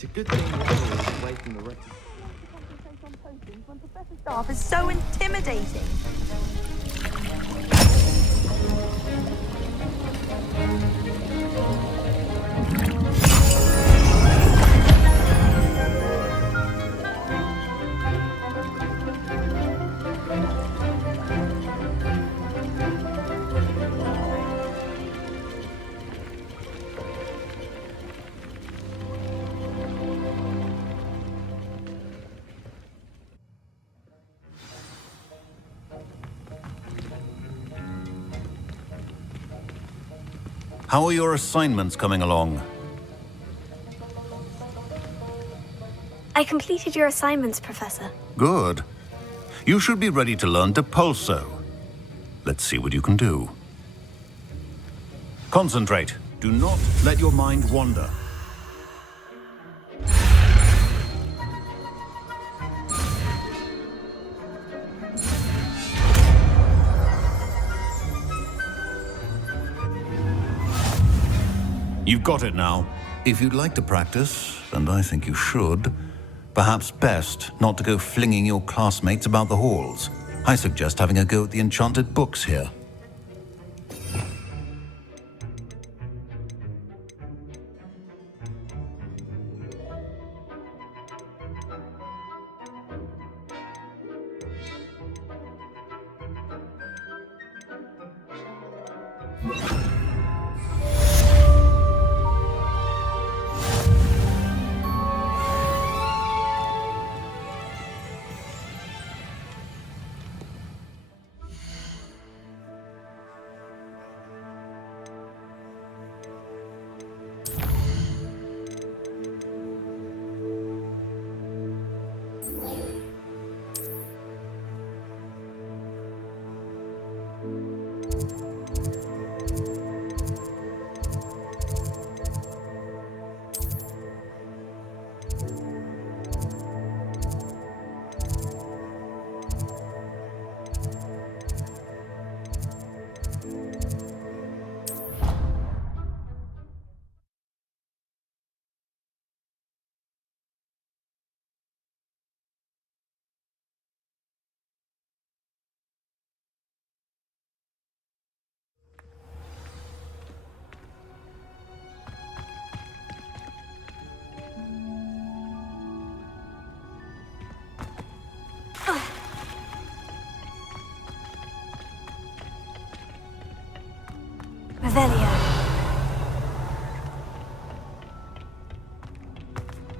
It's a good thing the owl is away from the rest. When Professor Staff is so intimidating. How are your assignments coming along? I completed your assignments, Professor. Good. You should be ready to learn to pulso. Let's see what you can do. Concentrate. Do not let your mind wander. You've got it now. If you'd like to practice, and I think you should, perhaps best not to go flinging your classmates about the halls. I suggest having a go at the enchanted books here.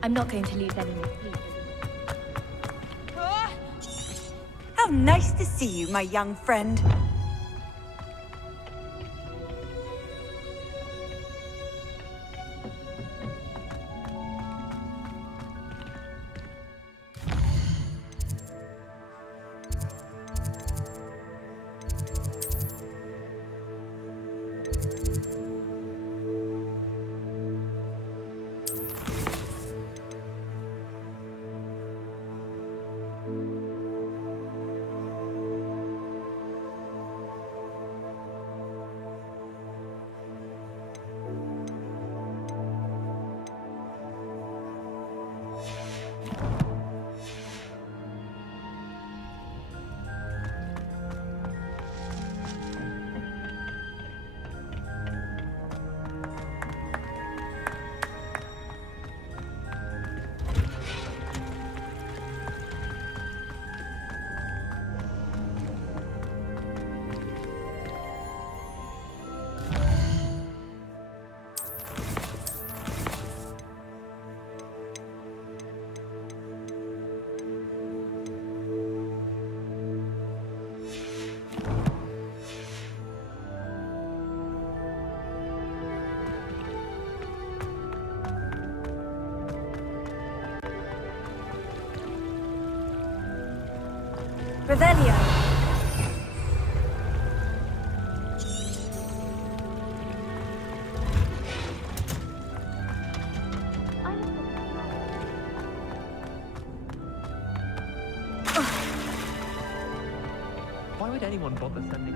I'm not going to lose any more sleep. How nice to see you, my young friend. Revelio. Why would anyone bother sending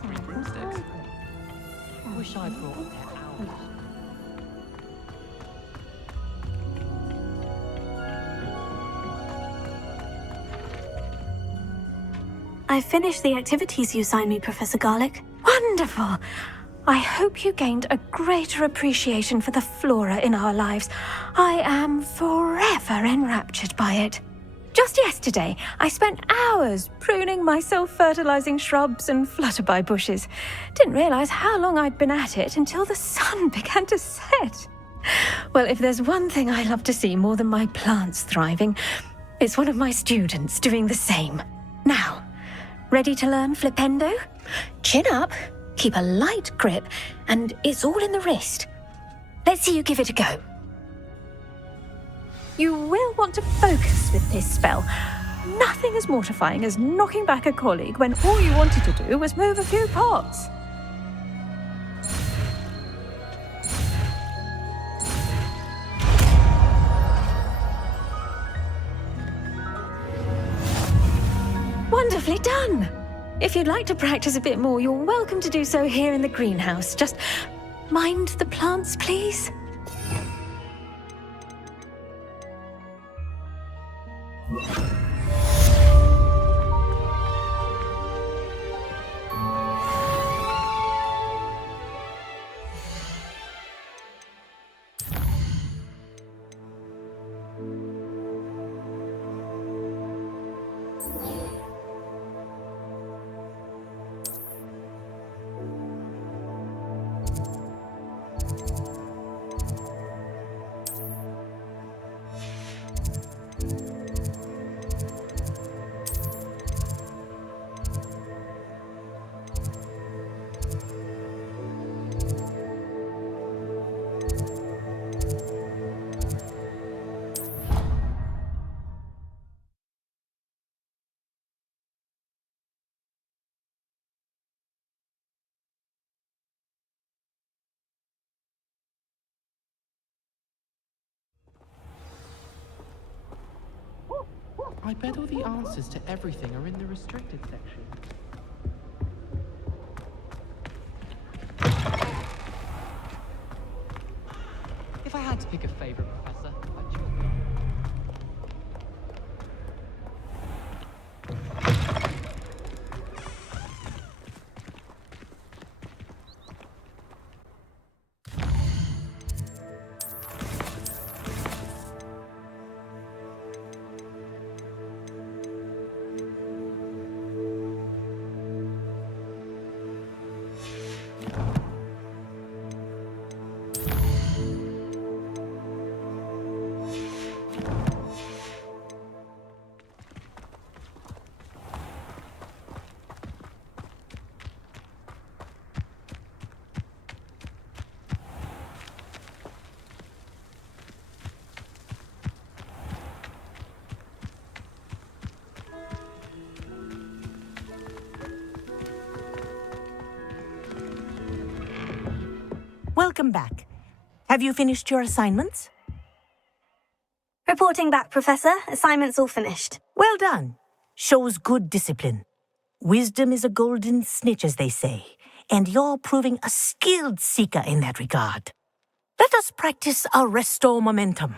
three broomsticks? I wish I'd brought a pet I finished the activities you assigned me, Professor Garlick. Wonderful! I hope you gained a greater appreciation for the flora in our lives. I am forever enraptured by it. Just yesterday, I spent hours pruning my self-fertilizing shrubs and flutterby bushes. Didn't realize how long I'd been at it until the sun began to set. Well, if there's one thing I love to see more than my plants thriving, it's one of my students doing the same. Now, ready to learn Flipendo? Chin up, keep a light grip, and it's all in the wrist. Let's see you give it a go. You will want to focus with this spell. Nothing as mortifying as knocking back a colleague when all you wanted to do was move a few pots. Wonderfully done! If you'd like to practice a bit more, you're welcome to do so here in the greenhouse. Just mind the plants, please. I bet all the answers to everything are in the restricted section. If I had to pick a favorite professor, I'd choose him. Welcome back. Have you finished your assignments? Reporting back, Professor. Assignment's all finished. Well done. Shows good discipline. Wisdom is a golden snitch, as they say, and you're proving a skilled seeker in that regard. Let us practice a Restore Momentum.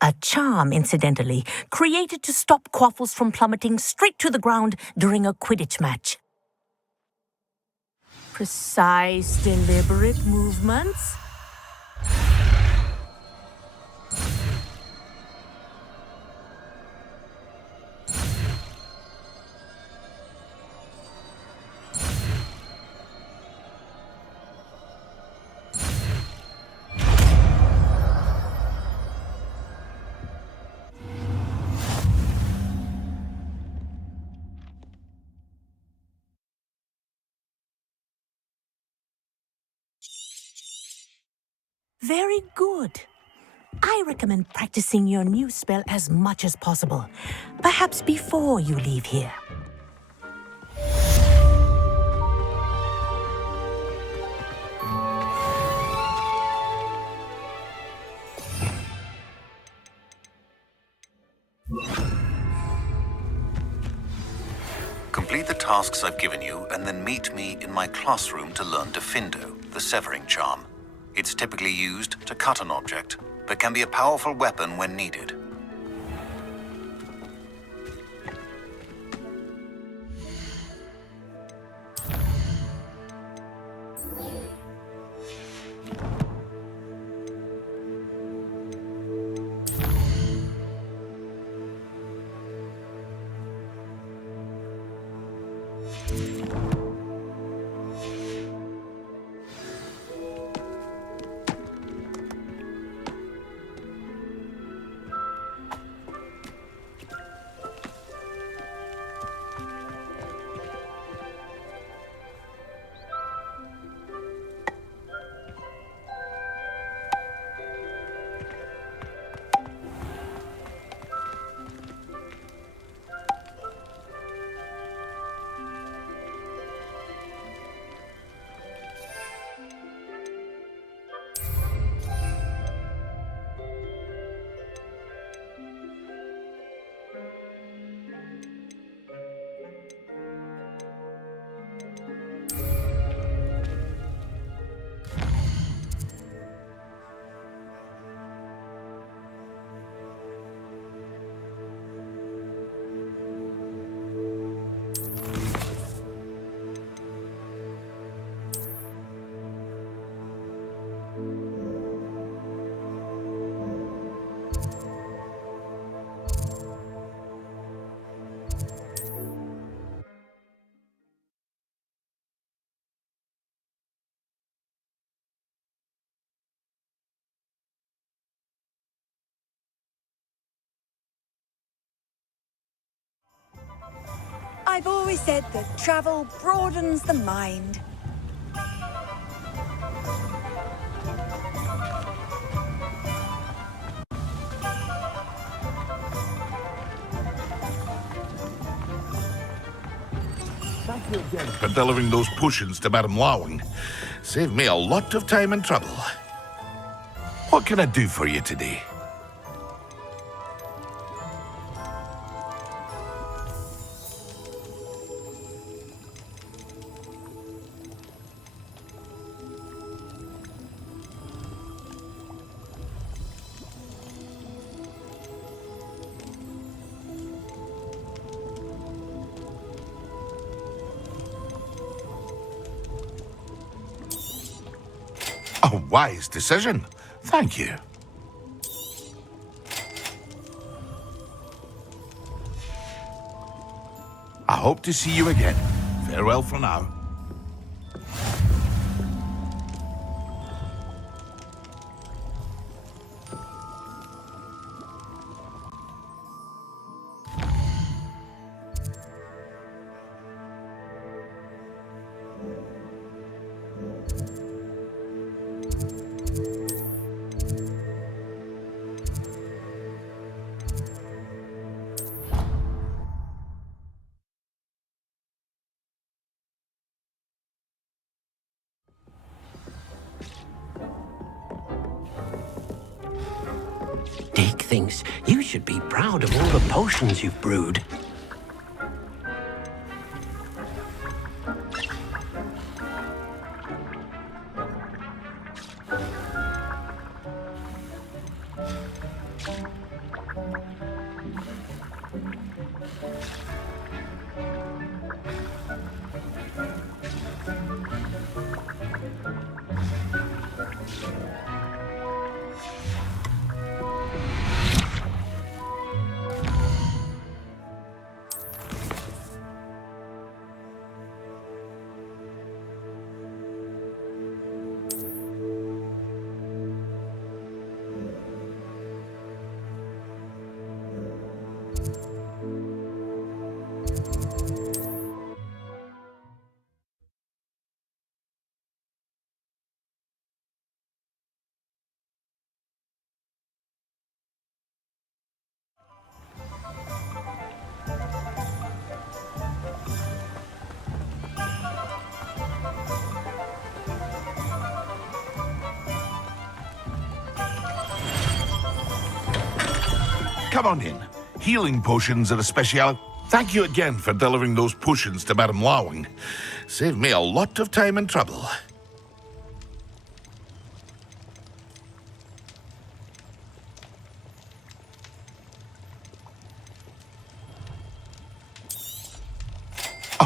A charm, incidentally, created to stop quaffles from plummeting straight to the ground during a Quidditch match. Precise, deliberate movements. Very good. I recommend practicing your new spell as much as possible, perhaps before you leave here. Complete the tasks I've given you and then meet me in my classroom to learn Diffindo, the severing charm. It's typically used to cut an object, but can be a powerful weapon when needed. I've always said that travel broadens the mind. Thank you again for delivering those potions to Madame Lawing. Saved me a lot of time and trouble. What can I do for you today? A wise decision. Thank you. I hope to see you again. Farewell for now. Dick thinks you should be proud of all the potions you've brewed. Come on in. Healing potions are a speciality. Thank you again for delivering those potions to Madame Lawing. Saved me a lot of time and trouble.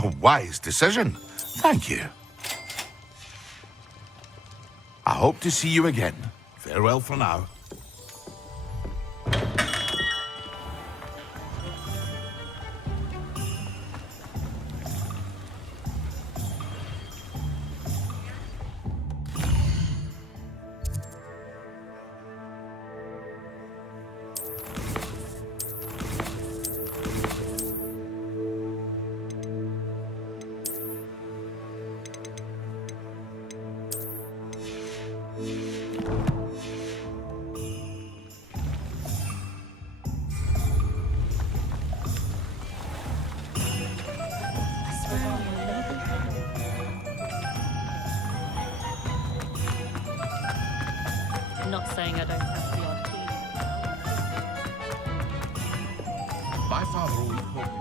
A wise decision. Thank you. I hope to see you again. Farewell for now. Not saying I don't have the odd key. My father always told me.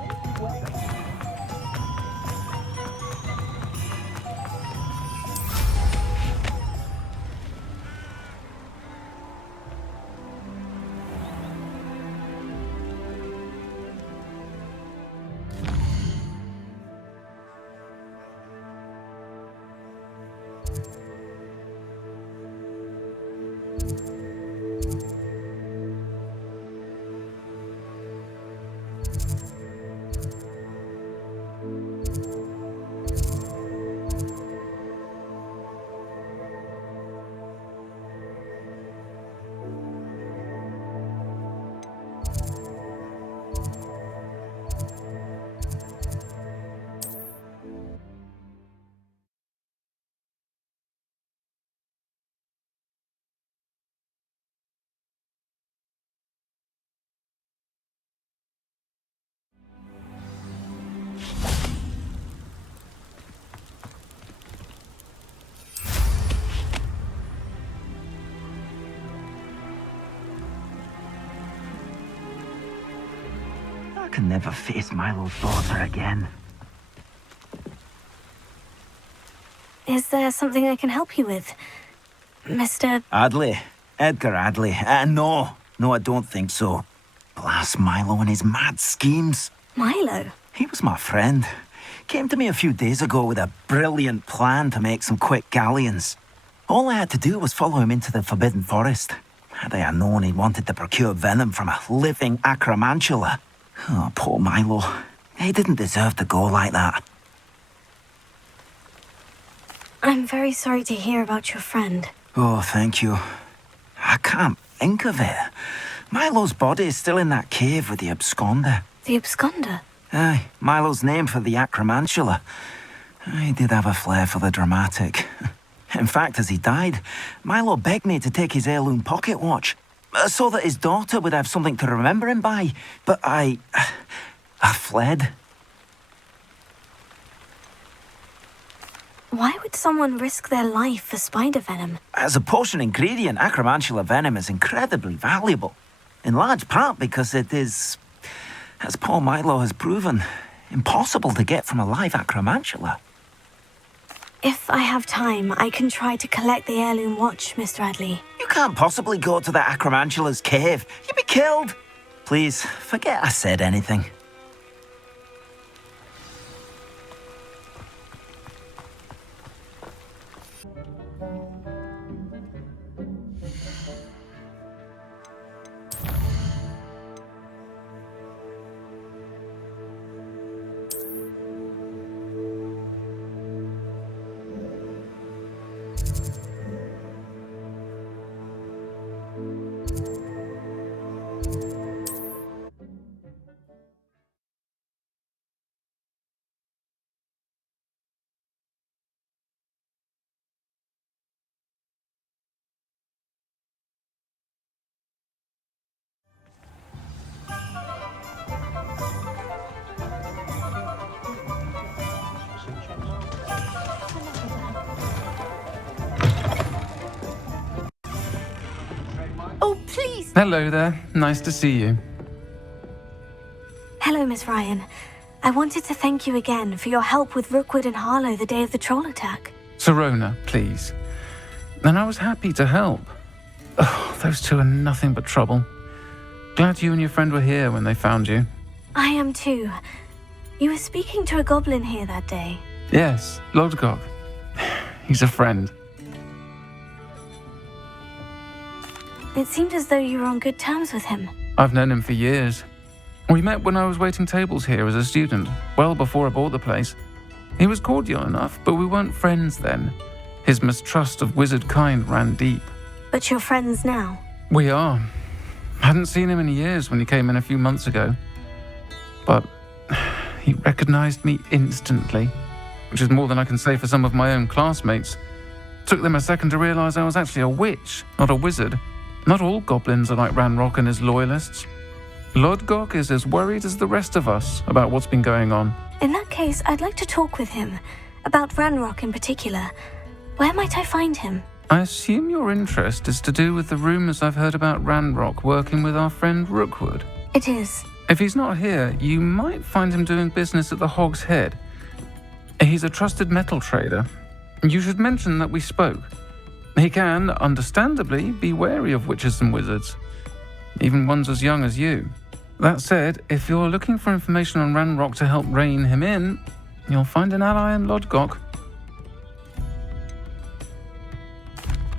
I can never face Milo's daughter again. Is there something I can help you with? Mr. Adley. Edgar Adley. No, I don't think so. Blast Milo and his mad schemes. Milo? He was my friend. Came to me a few days ago with a brilliant plan to make some quick galleons. All I had to do was follow him into the Forbidden Forest. Had I known he wanted to procure venom from a living acromantula. Oh, poor Milo. He didn't deserve to go like that. I'm very sorry to hear about your friend. Oh, thank you. I can't think of it. Milo's body is still in that cave with the absconder. The absconder? Aye, Milo's name for the acromantula. He did have a flair for the dramatic. In fact, as he died, Milo begged me to take his heirloom pocket watch, so that his daughter would have something to remember him by. But I fled. Why would someone risk their life for spider venom? As a potion ingredient, acromantula venom is incredibly valuable. In large part because it is, as poor Milo has proven, impossible to get from a live acromantula. If I have time, I can try to collect the heirloom watch, Mr. Adley. You can't possibly go to the acromantula's cave. You'd be killed. Please, forget I said anything. Oh, please! Hello there. Nice to see you. Hello, Miss Ryan. I wanted to thank you again for your help with Rookwood and Harlow the day of the troll attack. Serona, please. And I was happy to help. Oh, those two are nothing but trouble. Glad you and your friend were here when they found you. I am too. You were speaking to a goblin here that day. Yes, Lodgok. He's a friend. It seemed as though you were on good terms with him. I've known him for years. We met when I was waiting tables here as a student, well before I bought the place. He was cordial enough, but we weren't friends then. His mistrust of wizard kind ran deep. But you're friends now. We are. Hadn't seen him in years when he came in a few months ago. But he recognized me instantly, which is more than I can say for some of my own classmates. Took them a second to realize I was actually a witch, not a wizard. Not all goblins are like Ranrock and his loyalists. Lodgok is as worried as the rest of us about what's been going on. In that case, I'd like to talk with him. About Ranrock in particular. Where might I find him? I assume your interest is to do with the rumors I've heard about Ranrock working with our friend Rookwood. It is. If he's not here, you might find him doing business at the Hog's Head. He's a trusted metal trader. You should mention that we spoke. He can, understandably, be wary of witches and wizards, even ones as young as you. That said, if you're looking for information on Ranrock to help rein him in, you'll find an ally in Lodgok.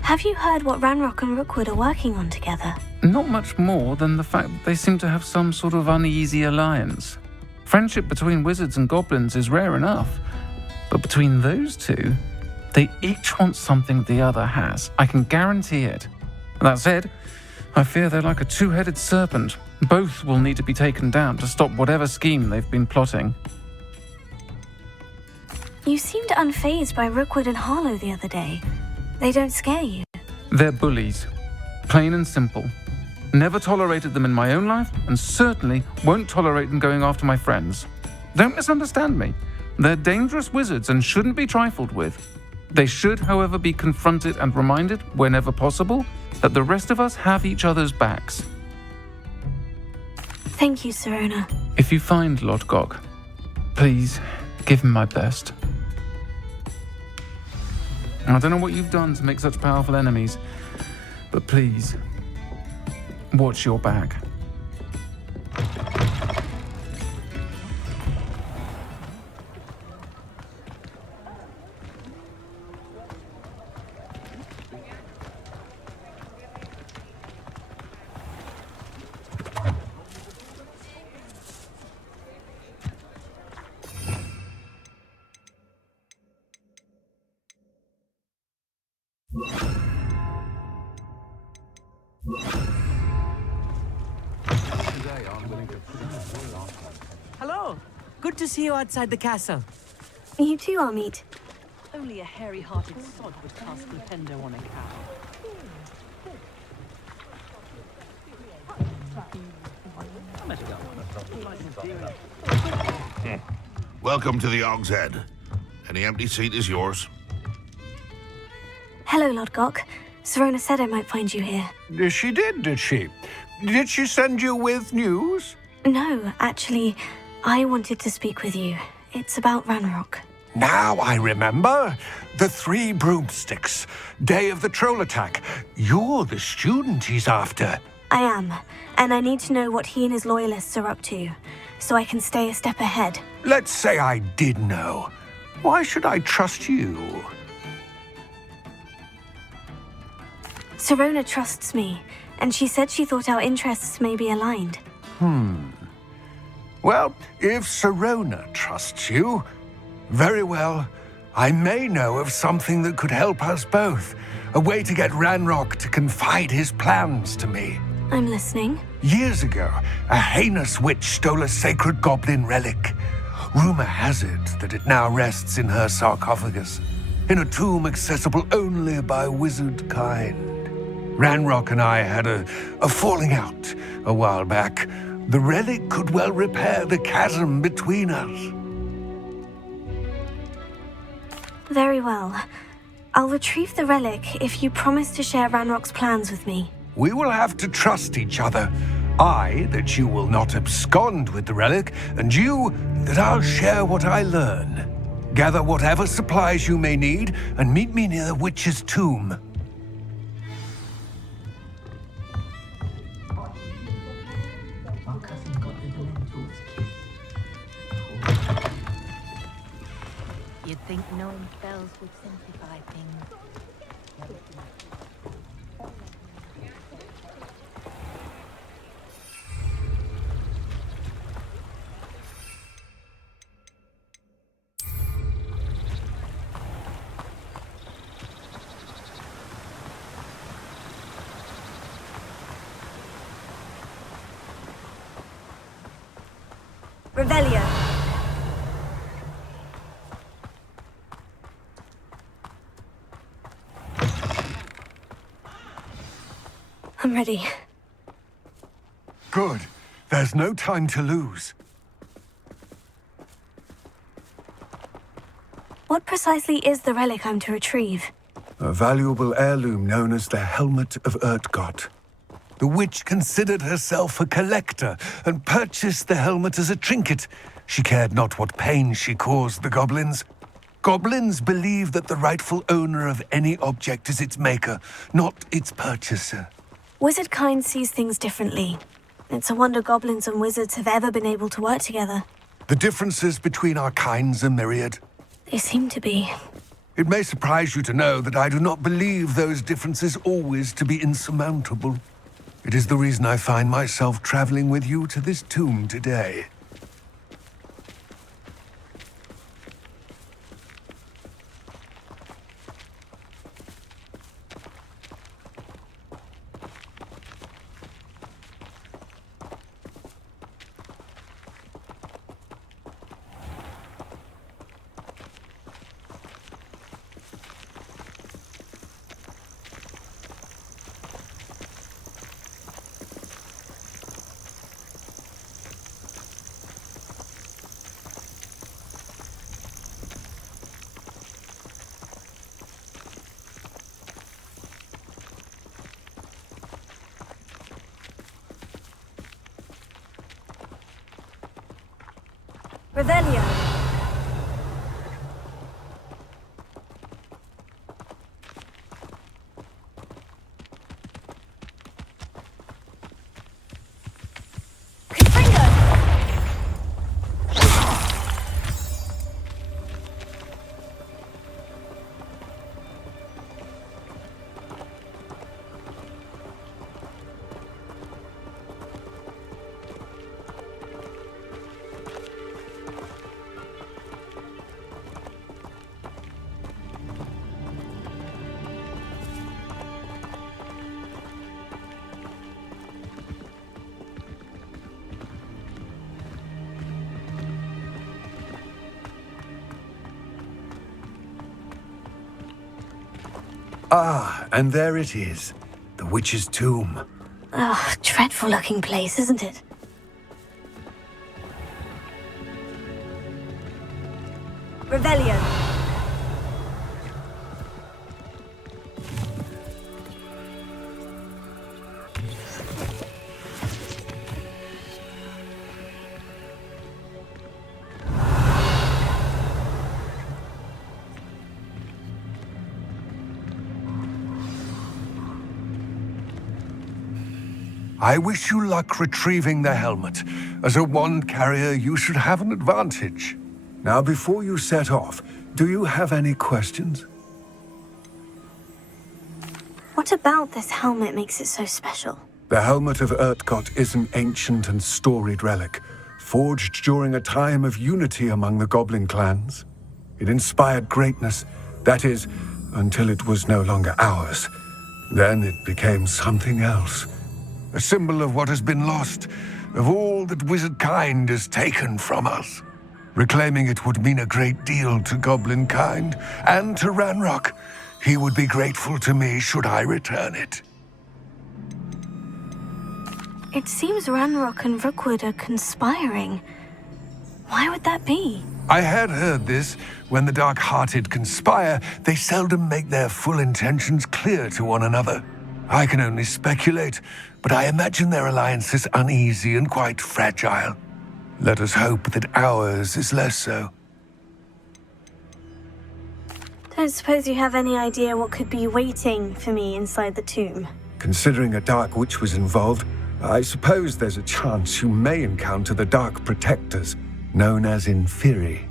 Have you heard what Ranrock and Rookwood are working on together? Not much more than the fact that they seem to have some sort of uneasy alliance. Friendship between wizards and goblins is rare enough, but between those two, they each want something the other has. I can guarantee it. That said, I fear they're like a two-headed serpent. Both will need to be taken down to stop whatever scheme they've been plotting. You seemed unfazed by Rookwood and Harlow the other day. They don't scare you. They're bullies. Plain and simple. Never tolerated them in my own life, and certainly won't tolerate them going after my friends. Don't misunderstand me. They're dangerous wizards and shouldn't be trifled with. They should, however, be confronted and reminded, whenever possible, that the rest of us have each other's backs. Thank you, Sirona. If you find Lodgok, please give him my best. I don't know what you've done to make such powerful enemies, but please, watch your back. Hello. Good to see you outside the castle. You too, Amit. Only a hairy-hearted sod would cast Nintendo on a cow. Welcome to the Hog's Head. Any empty seat is yours. Hello, Lodgok. Sirona said I might find you here. She did she? Did she send you with news? No, actually, I wanted to speak with you. It's about Ranrock. Now I remember. The 3 broomsticks. Day of the troll attack. You're the student he's after. I am, and I need to know what he and his loyalists are up to, so I can stay a step ahead. Let's say I did know. Why should I trust you? Sirona trusts me, and she said she thought our interests may be aligned. Well, if Sirona trusts you, very well. I may know of something that could help us both. A way to get Ranrock to confide his plans to me. I'm listening. Years ago, a heinous witch stole a sacred goblin relic. Rumor has it that it now rests in her sarcophagus, in a tomb accessible only by wizard kind. Ranrock and I had a falling out a while back. The relic could well repair the chasm between us. Very well. I'll retrieve the relic if you promise to share Ranrock's plans with me. We will have to trust each other. I, that you will not abscond with the relic, and you, that I'll share what I learn. Gather whatever supplies you may need, and meet me near the witch's tomb. Our cousin got the lentils. You'd think knowing spells would simplify things. Revelio. I'm ready. Good. There's no time to lose. What precisely is the relic I'm to retrieve? A valuable heirloom known as the Helmet of Urtgott. The witch considered herself a collector and purchased the helmet as a trinket. She cared not what pain she caused the goblins. Goblins believe that the rightful owner of any object is its maker, not its purchaser. Wizard kind sees things differently. It's a wonder goblins and wizards have ever been able to work together. The differences between our kinds are myriad. They seem to be. It may surprise you to know that I do not believe those differences always to be insurmountable. It is the reason I find myself traveling with you to this tomb today. Revelio. Ah, and there it is. The witch's tomb. Oh, dreadful looking place, isn't it? Revelio. I wish you luck retrieving the helmet. As a wand carrier, you should have an advantage. Now, before you set off, do you have any questions? What about this helmet makes it so special? The Helmet of Urtgott is an ancient and storied relic, forged during a time of unity among the goblin clans. It inspired greatness, that is, until it was no longer ours. Then it became something else. A symbol of what has been lost, of all that wizard kind has taken from us. Reclaiming it would mean a great deal to goblin kind, and to Ranrock. He would be grateful to me should I return it. It seems Ranrock and Rookwood are conspiring. Why would that be? I had heard this. When the dark-hearted conspire, they seldom make their full intentions clear to one another. I can only speculate, but I imagine their alliance is uneasy and quite fragile. Let us hope that ours is less so. Don't suppose you have any idea what could be waiting for me inside the tomb? Considering a dark witch was involved, I suppose there's a chance you may encounter the Dark Protectors, known as Inferi.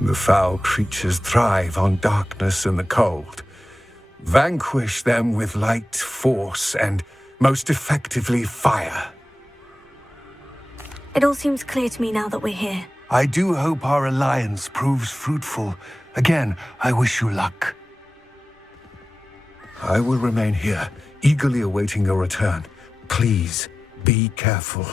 The foul creatures thrive on darkness and the cold. Vanquish them with light, force, and most effectively fire. It all seems clear to me now that we're here. I do hope our alliance proves fruitful. Again, I wish you luck. I will remain here, eagerly awaiting your return. Please, be careful.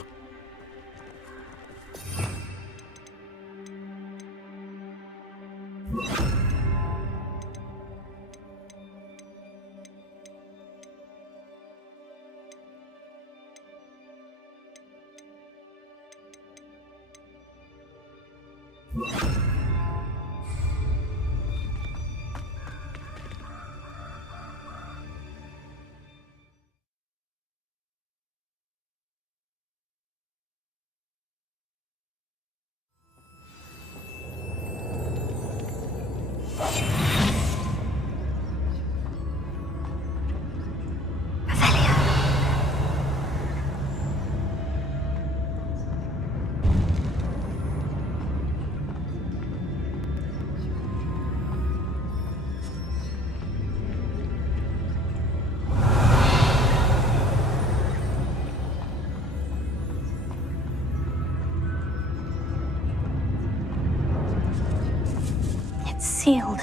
It's sealed.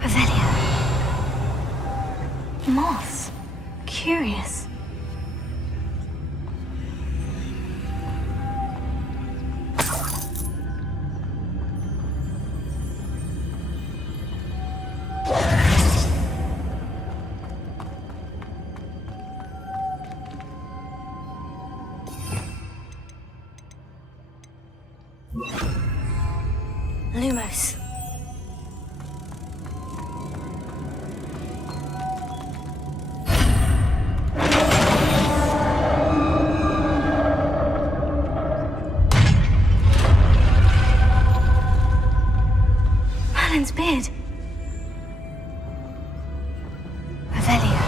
Revelio. Moths. Curious. Lumos. Merlin's beard. Revelio.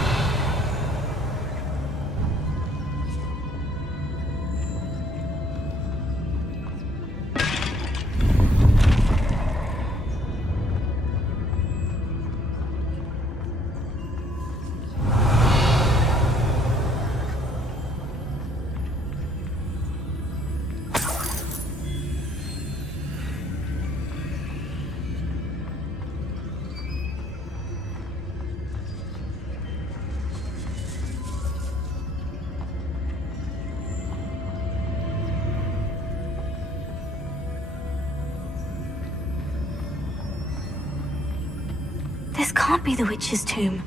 This can't be the witch's tomb.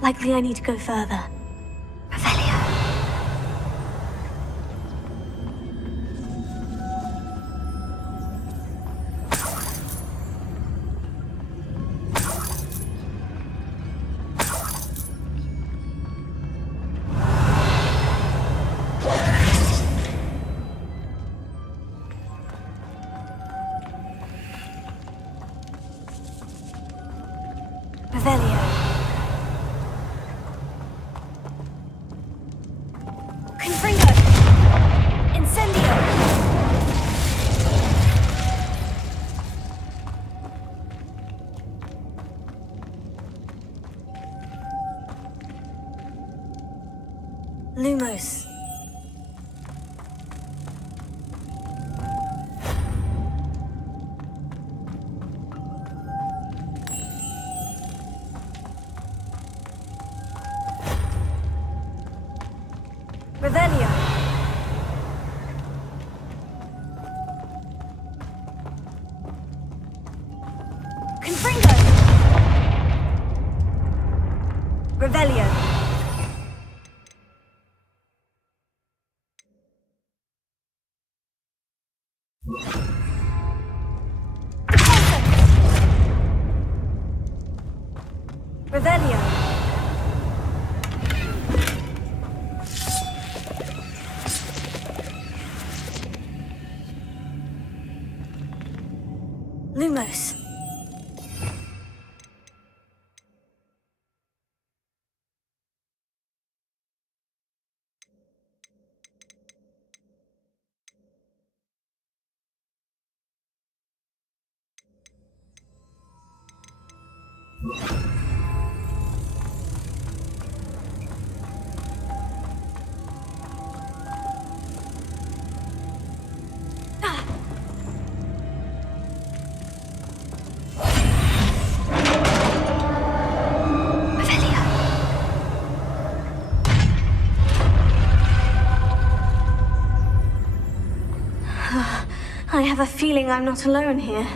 Likely I need to go further. Revelio. Revelio. Confringo. Incendio. Lumos. Revelio. Confringo. Revelio. Revelio. Lumos. I have a feeling I'm not alone here.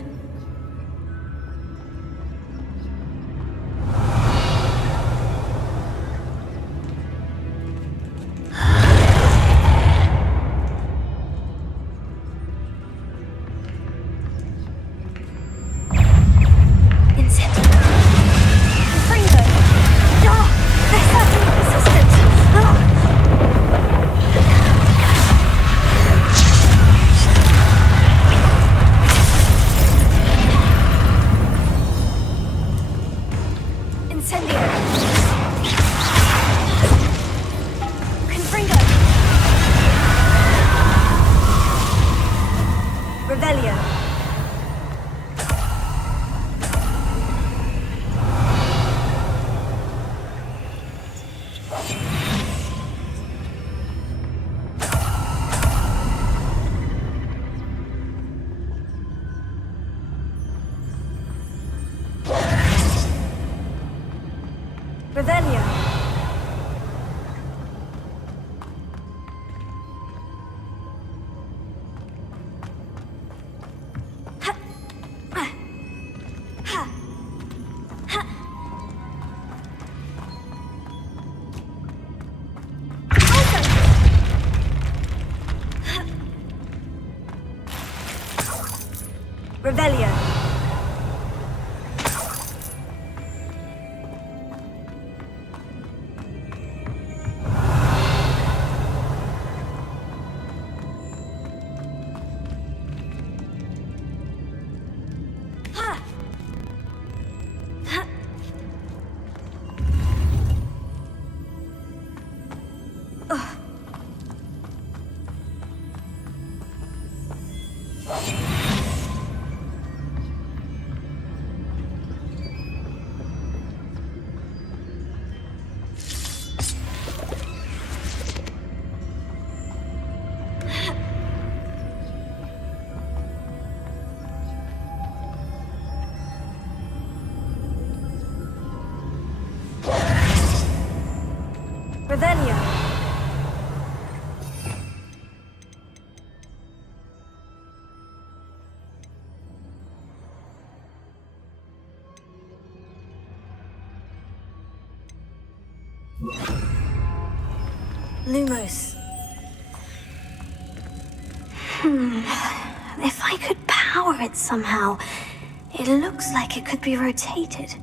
Revelio. Revelio. Lumos. If I could power it somehow, it looks like it could be rotated.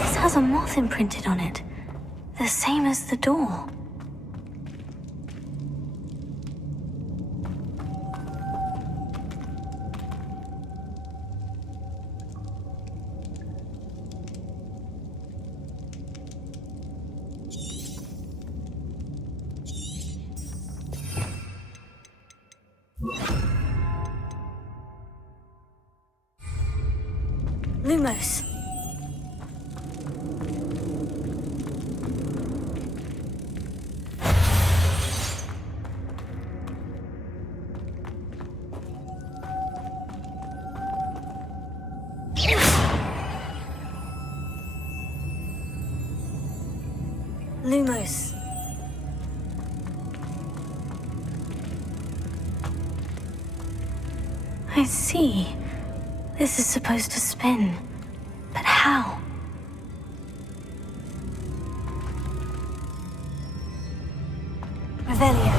This has a moth imprinted on it, the same as the door. Lumos. Lumos. I see. This is supposed to spin. But how? Revelio.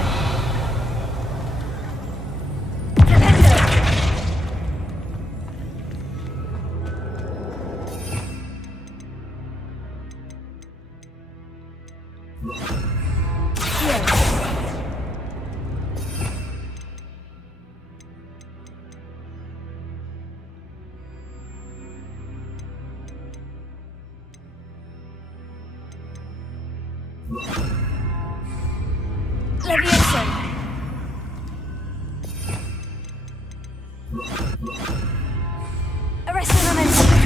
Levioso. Arresting momentum.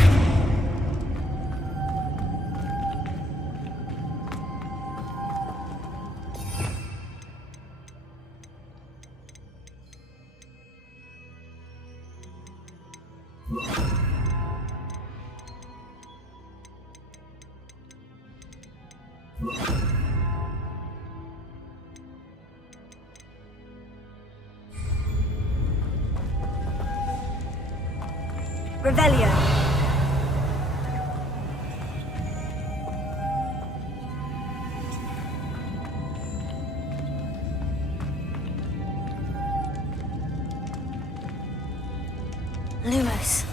Revelio. Lumos.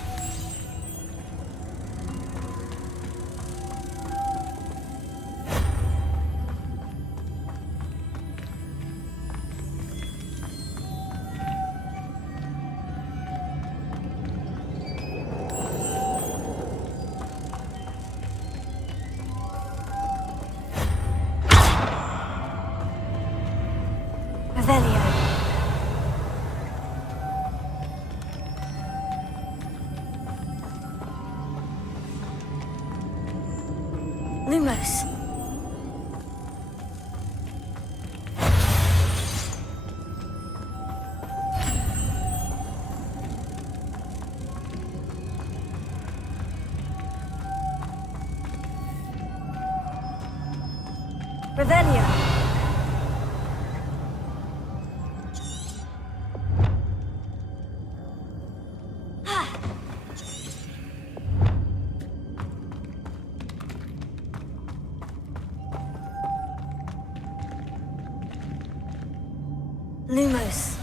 Revelio. Lumos. Revelio. Lumos.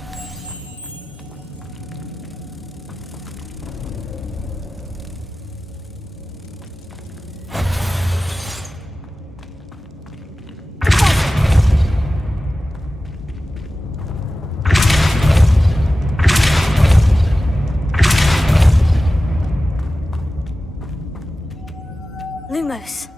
Lumos.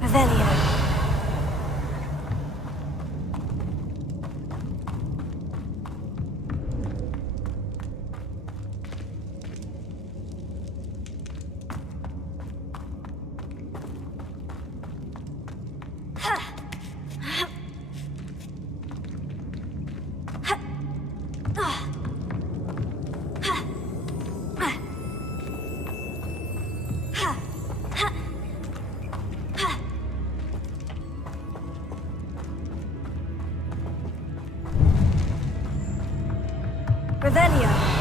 Revelio. Revelio.